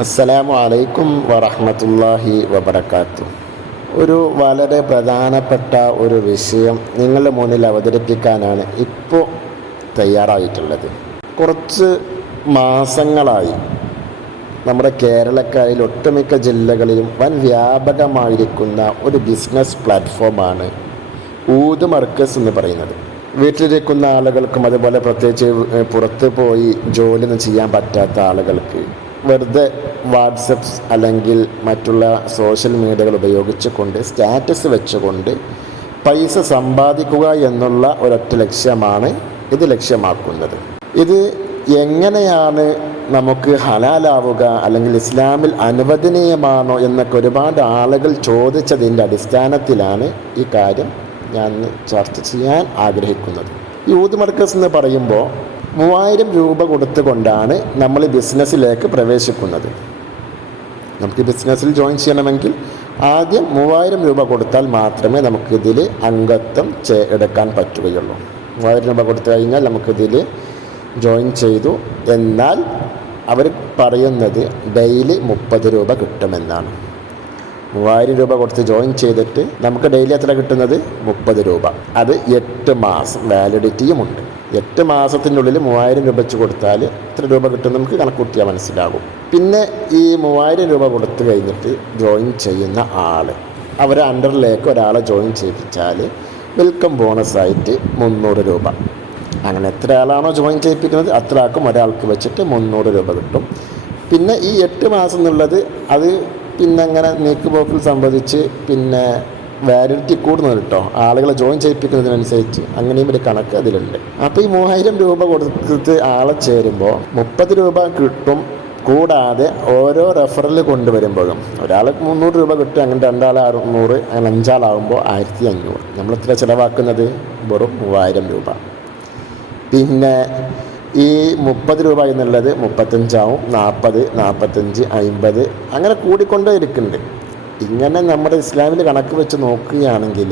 അസ്സലാമു അലൈക്കും വറഹ്മത്തുള്ളാഹി വബറകാതുഹു. ഒരു വളരെ പ്രധാനപ്പെട്ട ഒരു വിഷയം നിങ്ങളുടെ മുന്നിൽ അവതരിപ്പിക്കാനാണ് ഇപ്പോൾ തയ്യാറായിട്ടുള്ളത്. കുറച്ച് മാസങ്ങളായി നമ്മുടെ കേരളക്കരയിൽ ഒട്ടുമിക്ക ജില്ലകളിലും വൻ വ്യാപകമായിരിക്കുന്ന ഒരു ബിസിനസ് പ്ലാറ്റ്ഫോമാണ് ഊദ് മർക്കസ് എന്ന് പറയുന്നത്. വീട്ടിലിരിക്കുന്ന ആളുകൾക്കും അതുപോലെ പ്രത്യേകിച്ച് പുറത്ത് പോയി ജോലിയൊന്നും ചെയ്യാൻ പറ്റാത്ത ആളുകൾക്ക് വെറുതെ വാട്സപ്പ്സ് അല്ലെങ്കിൽ മറ്റുള്ള സോഷ്യൽ മീഡിയകൾ ഉപയോഗിച്ചുകൊണ്ട് സ്റ്റാറ്റസ് വെച്ചുകൊണ്ട് പൈസ സമ്പാദിക്കുക എന്നുള്ള ഒരൊറ്റ ലക്ഷ്യമാണ് ഇത് ലക്ഷ്യമാക്കുന്നത്. ഇത് എങ്ങനെയാണ് നമുക്ക് ഹലാലാവുക, അല്ലെങ്കിൽ ഇസ്ലാമിൽ അനുവദനീയമാണോ എന്നൊക്കെ ഒരുപാട് ആളുകൾ ചോദിച്ചതിൻ്റെ അടിസ്ഥാനത്തിലാണ് ഈ കാര്യം ഞാൻ ചർച്ച ചെയ്യാൻ ആഗ്രഹിക്കുന്നത്. ഈ ഊദ് മർക്കസ് എന്ന് പറയുമ്പോൾ 3000 രൂപ കൊടുത്തുകൊണ്ടാണ് നമ്മൾ ബിസിനസ്സിലേക്ക് പ്രവേശിക്കുന്നത്. നമുക്ക് ബിസിനസ്സിൽ ജോയിൻ ചെയ്യണമെങ്കിൽ ആദ്യം 3000 രൂപ കൊടുത്താൽ മാത്രമേ നമുക്കിതിൽ അംഗത്വം എടുക്കാൻ പറ്റുകയുള്ളൂ. 3000 രൂപ കൊടുത്തു കഴിഞ്ഞാൽ നമുക്കിതിൽ ജോയിൻ ചെയ്തു. എന്നാൽ അവർ പറയുന്നത് ഡെയിലി 30 രൂപ കിട്ടുമെന്നാണ്. 3000 രൂപ കൊടുത്ത് ജോയിൻ ചെയ്തിട്ട് നമുക്ക് ഡെയിലി എത്ര കിട്ടുന്നത്? 30 രൂപ. അത് 8 മാസം വാലിഡിറ്റിയുമുണ്ട്. 8 മാസത്തിനുള്ളിൽ 3000 രൂപ വെച്ച് കൊടുത്താൽ എത്ര രൂപ കിട്ടും നമുക്ക് കണക്കൂട്ടിയാൽ മനസ്സിലാകും. പിന്നെ ഈ 3000 രൂപ കൊടുത്തു കഴിഞ്ഞിട്ട് ജോയിൻ ചെയ്യുന്ന അവരെ അണ്ടറിലേക്ക് ഒരാളെ ജോയിൻ ചെയ്യിപ്പിച്ചാൽ വെൽക്കം ബോണസായിട്ട് 300 രൂപ. അങ്ങനെ എത്ര ആളാണോ ജോയിൻ ചെയ്യിപ്പിക്കുന്നത് അത്ര ആൾക്കും ഒരാൾക്ക് വെച്ചിട്ട് 300 രൂപ കിട്ടും. പിന്നെ ഈ 8 മാസം എന്നുള്ളത് അത് പിന്നെ അങ്ങനെ നീക്കുപോക്കിൽ സംബന്ധിച്ച് പിന്നെ വാലിഡിറ്റി കൂടുന്നത് കേട്ടോ, ആളുകളെ ജോയിൻ ചെയ്യിപ്പിക്കുന്നതിനനുസരിച്ച് അങ്ങനെയും ഒരു കണക്ക് അതിലുണ്ട്. അപ്പോൾ ഈ 3000 രൂപ കൊടുത്തിട്ട് ആളെ ചേരുമ്പോൾ 30 രൂപ കിട്ടും. കൂടാതെ ഓരോ റെഫറൽ കൊണ്ടുവരുമ്പോഴും ഒരാൾക്ക് 300 രൂപ കിട്ടും. അങ്ങനെ 2 ആൾ 600, അങ്ങനെ 5 ആളാകുമ്പോൾ 1500. നമ്മൾ ഇത്ര ചിലവാക്കുന്നത് വെറും 3000 രൂപ. പിന്നെ ഈ 30 രൂപ എന്നുള്ളത് 35 ആവും, 40, 45, 50 അങ്ങനെ കൂടിക്കൊണ്ടേ ഇരിക്കുന്നുണ്ട്. ഇങ്ങനെ നമ്മുടെ ഇസ്ലാമിൽ കണക്ക് വെച്ച് നോക്കുകയാണെങ്കിൽ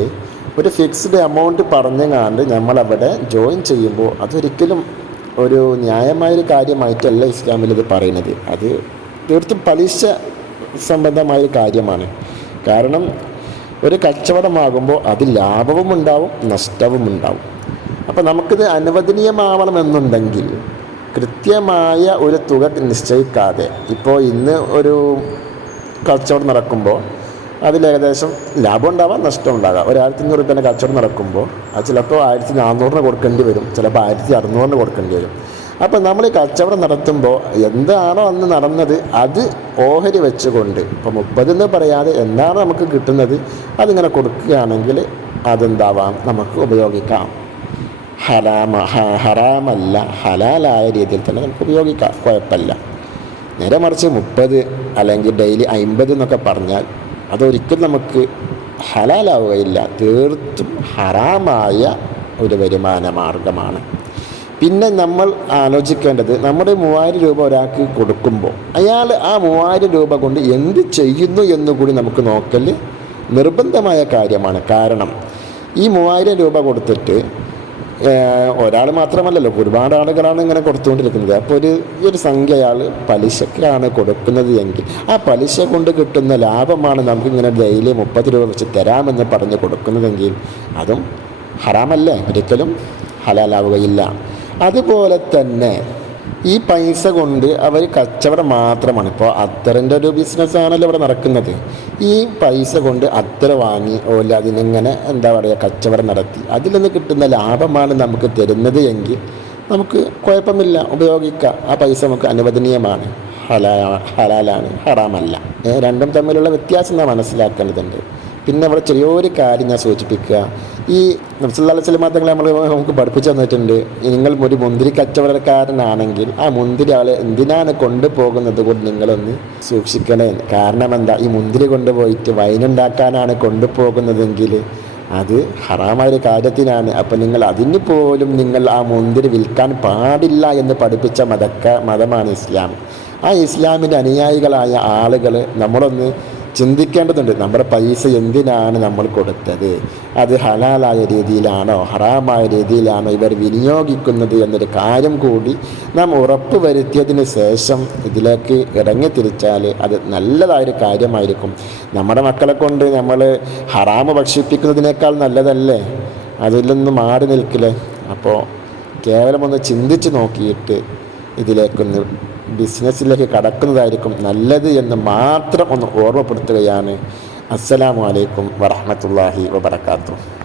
ഒരു ഫിക്സ്ഡ് എമൗണ്ട് പറഞ്ഞുകൊണ്ട് നമ്മളവിടെ ജോയിൻ ചെയ്യുമ്പോൾ അതൊരിക്കലും ഒരു ന്യായമായൊരു കാര്യമായിട്ടല്ല ഇസ്ലാമിൽ ഇത് പറയുന്നത്. അത് തീർത്തും പലിശ സംബന്ധമായൊരു കാര്യമാണ്. കാരണം ഒരു കച്ചവടമാകുമ്പോൾ അത് ലാഭവും ഉണ്ടാവും നഷ്ടവും ഉണ്ടാവും. അപ്പോൾ നമുക്കിത് അനുവദനീയമാവണമെന്നുണ്ടെങ്കിൽ കൃത്യമായ ഒരു തുക നിശ്ചയിക്കാതെ, ഇപ്പോൾ ഇന്ന് ഒരു കച്ചവടം നടക്കുമ്പോൾ അതിൽ ഏകദേശം ലാഭം ഉണ്ടാവാം നഷ്ടം ഉണ്ടാകാം. 1500 രൂപേൻ്റെ കച്ചവടം നടക്കുമ്പോൾ അത് ചിലപ്പോൾ 1400 കൊടുക്കേണ്ടി വരും, ചിലപ്പോൾ 1600 കൊടുക്കേണ്ടി വരും. അപ്പോൾ നമ്മൾ ഈ കച്ചവടം നടത്തുമ്പോൾ എന്താണോ അന്ന് നടന്നത് അത് ഓഹരി വെച്ചുകൊണ്ട് ഇപ്പോൾ 30 എന്ന് പറയാതെ എന്താണ് നമുക്ക് കിട്ടുന്നത് അതിങ്ങനെ കൊടുക്കുകയാണെങ്കിൽ അതെന്താവാം നമുക്ക് ഉപയോഗിക്കാം. ഹറാമല്ല, ഹലാലായ രീതിയിൽ തന്നെ നമുക്ക് ഉപയോഗിക്കാം, കുഴപ്പമില്ല. നേരെ മറിച്ച് 30 അല്ലെങ്കിൽ ഡെയിലി 50 എന്നൊക്കെ പറഞ്ഞാൽ അതൊരിക്കലും നമുക്ക് ഹലാലാവുകയില്ല, തീർത്തും ഹറാമായ ഒരു വരുമാന മാർഗമാണ്. പിന്നെ നമ്മൾ ആലോചിക്കേണ്ടത്, നമ്മുടെ 3000 രൂപ ഒരാൾക്ക് കൊടുക്കുമ്പോൾ അയാൾ ആ 3000 രൂപ കൊണ്ട് എന്ത് ചെയ്യുന്നു എന്നുകൂടി നമുക്ക് നോക്കൽ നിർബന്ധമായ കാര്യമാണ്. കാരണം ഈ 3000 രൂപ കൊടുത്തിട്ട് ഒരാൾ മാത്രമല്ലല്ലോ, ഒരുപാട് ആളുകളാണ് ഇങ്ങനെ കൊടുത്തുകൊണ്ടിരിക്കുന്നത്. അപ്പോൾ ഈ ഒരു സംഖ്യ അയാൾ പലിശക്കാണ് കൊടുക്കുന്നത് എങ്കിൽ ആ പലിശ കൊണ്ട് കിട്ടുന്ന ലാഭമാണ് നമുക്കിങ്ങനെ ഡെയിലി 30 രൂപ വെച്ച് തരാമെന്ന് പറഞ്ഞ് കൊടുക്കുന്നതെങ്കിൽ അതും ഹറാമല്ലേ, ഒരിക്കലും ഹലാലാവുകയില്ല. അതുപോലെ തന്നെ ഈ പൈസ കൊണ്ട് അവർ കച്ചവടം മാത്രമാണ്, ഇപ്പോൾ അത്തറിൻ്റെ ഒരു ബിസിനസ്സാണല്ലോ ഇവിടെ നടക്കുന്നത്. ഈ പൈസ കൊണ്ട് അത്തർ വാങ്ങി അതിനിങ്ങനെ എന്താ പറയുക കച്ചവടം നടത്തി അതിൽ നിന്ന് കിട്ടുന്ന ലാഭമാണ് നമുക്ക് തരുന്നത് എങ്കിൽ നമുക്ക് കുഴപ്പമില്ല, ഉപയോഗിക്കാം. ആ പൈസ നമുക്ക് അനുവദനീയമാണ്, ഹലാലാണ്, ഹറാമല്ല. രണ്ടും തമ്മിലുള്ള വ്യത്യാസം നാം മനസ്സിലാക്കേണ്ടതുണ്ട്. പിന്നെ ഇവിടെ ചെറിയൊരു കാര്യം ഞാൻ സൂചിപ്പിക്കുക. ഈ നബി സല്ലല്ലാഹു അലൈഹി വസല്ലം തങ്ങളെ നമുക്ക് പഠിപ്പിച്ചു തന്നിട്ടുണ്ട്, നിങ്ങൾ ഒരു മുന്തിരി കച്ചവടക്കാരനാണെങ്കിൽ ആ മുന്തിരി ആളെ എന്തിനാണ് കൊണ്ടുപോകുന്നത് കൊണ്ട് നിങ്ങളൊന്ന് സൂക്ഷിക്കണേ. കാരണം എന്താ, ഈ മുന്തിരി കൊണ്ടുപോയിട്ട് വൈനുണ്ടാക്കാനാണ് കൊണ്ടുപോകുന്നതെങ്കിൽ അത് ഹറാമായ കാര്യത്തിനാണ്. അപ്പം നിങ്ങൾ അതിന് പോലും നിങ്ങൾ ആ മുന്തിരി വിൽക്കാൻ പാടില്ല എന്ന് പഠിപ്പിച്ച മതമാണ് ഇസ്ലാം. ആ ഇസ്ലാമിൻ്റെ അനുയായികളായ ആളുകൾ നമ്മളൊന്ന് ചിന്തിക്കേണ്ടതുണ്ട്. നമ്മുടെ പൈസ എന്തിനാണ് നമ്മൾ കൊടുത്തത്, അത് ഹലാലായ രീതിയിലാണോ ഹറാമായ രീതിയിലാണോ ഇവർ വിനിയോഗിക്കുന്നത് എന്നൊരു കാര്യം കൂടി നാം ഉറപ്പ് വരുത്തിയതിന് ശേഷം ഇതിലേക്ക് ഇറങ്ങി തിരിച്ചാൽ അത് നല്ലതായൊരു കാര്യമായിരിക്കും. നമ്മുടെ മക്കളെ കൊണ്ട് നമ്മൾ ഹറാമ് ഭക്ഷിപ്പിക്കുന്നതിനേക്കാൾ നല്ലതല്ലേ അതിൽ നിന്ന് മാറി നിൽക്കില്ലേ? അപ്പോൾ കേവലം ഒന്ന് ചിന്തിച്ച് നോക്കിയിട്ട് ഇതിലേക്കൊന്ന് ബിസിനസ്സിലേക്ക് കടക്കുന്നതായിരിക്കും നല്ലത് എന്ന് മാത്രം ഒന്ന് ഓർമ്മപ്പെടുത്തുകയാണ്. അസ്സലാമു അലൈക്കും വറഹ്മത്തുള്ളാഹി വബറകാതുഹു.